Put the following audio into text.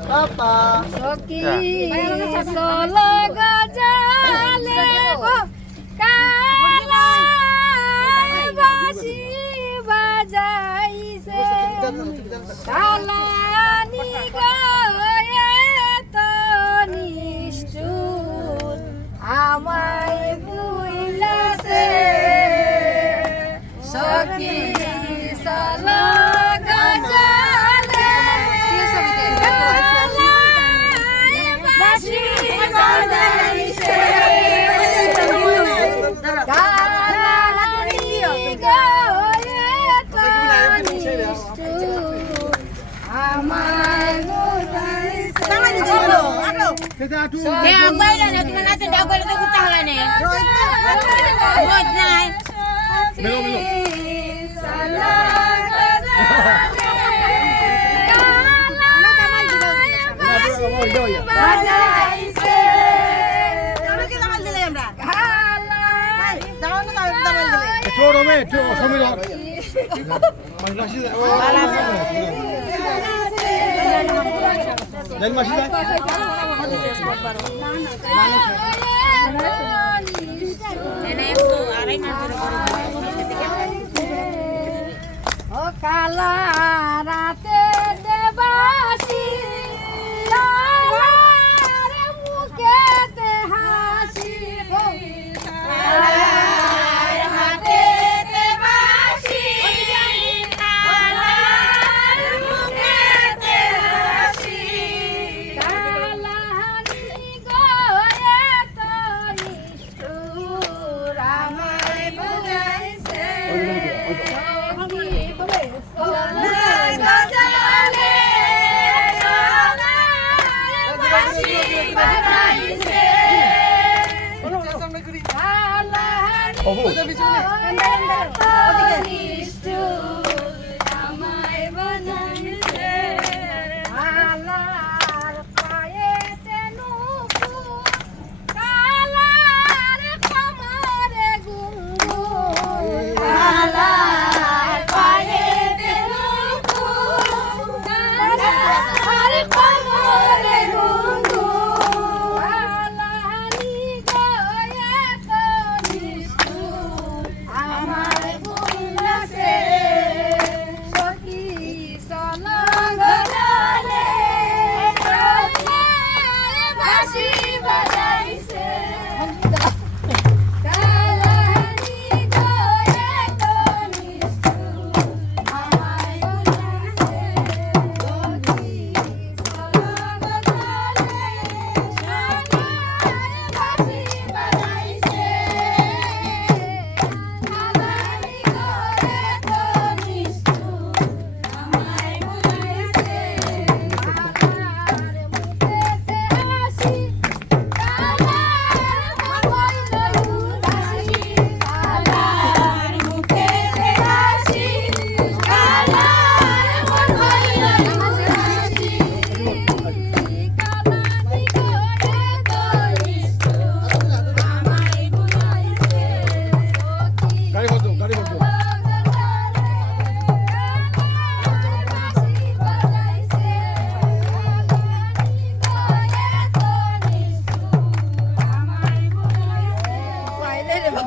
Papa. সখী চলো গজালে গো কালা বাঁশি বাজাইছে কালানি গয়ে তো নিষ্ঠুর আমায় বুইলাছে সখী চলো গজালে বাঁশি বাজাইছে কালানি গয়ে তো নিষ্ঠুর আমায় বুইলাছে ও কালা রাতে দেবাসি তার মুখেতে হাসি কালার হাতে দেবাসি তার মুখেতে হাসি কালানি গয়ে তো নিষ্ঠুর আমায় বুঝাইছে আমায় বানাইছে কালার পায়েতে নুপুর কালার কমরে ঘুঙুর কালার পায়েতে নুপুর কালার কমরে ঘুঙুর কালানি গয়ে তো নিষ্ঠুর আমায় বুইলাছে সখী চলো গজালে বাঁশি বাজাইছে কালানি গয়ে তো নিষ্ঠুর আমায় বুইলাছে সখী চলো গজালে বাঁশি বাজাইছে কালানি গয়ে তো নিষ্ঠুর আমায় বুঝাইছে কালার মুখেতে হাসি কালার হইল উদাসী কালার মুখেতে হাসি কালার হইল উদাসী কালানি গয়ে তো নিষ্ঠুর আমায় বুঝাইছে সখী